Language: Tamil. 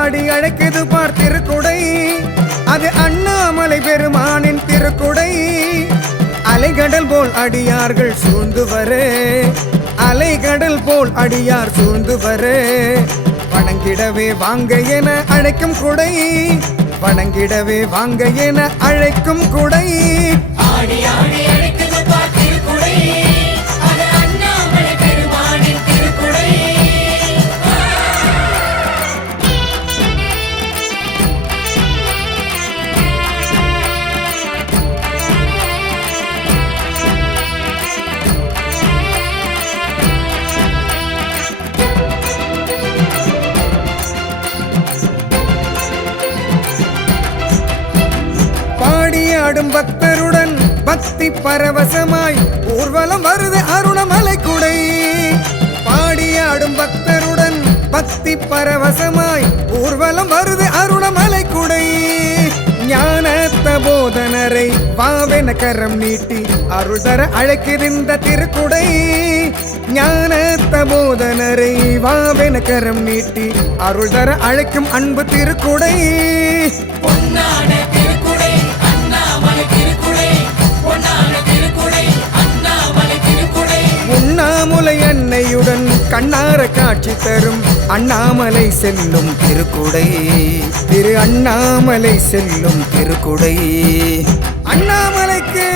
ஆடி அழைக்குது பார் திருக்குடை, அது அண்ணாமலை பெருமானின் திருக்குடை. அலைகடல் போல் அடியார்கள் சூழ்ந்து வர, அலைகடல் போல் அடியார் சூழ்ந்து வர, வணங்கிடவே வாங்க என அழைக்கும் குடை, வணங்கிடவே வாங்க என அழைக்கும் குடை. ஆடி ஆடி அழைக்குது பார் திருக்குடை, அது அண்ணாமலை பெருமானின் திருக்குடை. பாடியாடும் பக்தருடன் பக்தி பரவசமாய் ஊர்வலம் வருது அருணமலை குடை. பாடியாடும் பக்தருடன் பக்தி பரவசமாய் ஊர்வலம் வருது அருணமலை குடை. ஞானத்த போதனரை வாவென கரம் நீட்டி அருள் தர அழைக்கின்ற திருக்குடை. ஞானத்த போதனரை வாவென கரம் நீட்டி அருள் தர அழைக்கும் அன்பு திருக்குடை. பொன்னான திருக்குடை அண்ணாமலை திருக்குடை, பொன்னான திருக்குடை அண்ணாமலை திருக்குடை. உண்ணாமுலை அன்னையுடன் கண்ணார காட்சி தரும் அண்ணாமலை செல்லும் திருக்குடை, திரு அண்ணாமலை செல்லும் திருக்குடை. அண்ணாமலைக்கு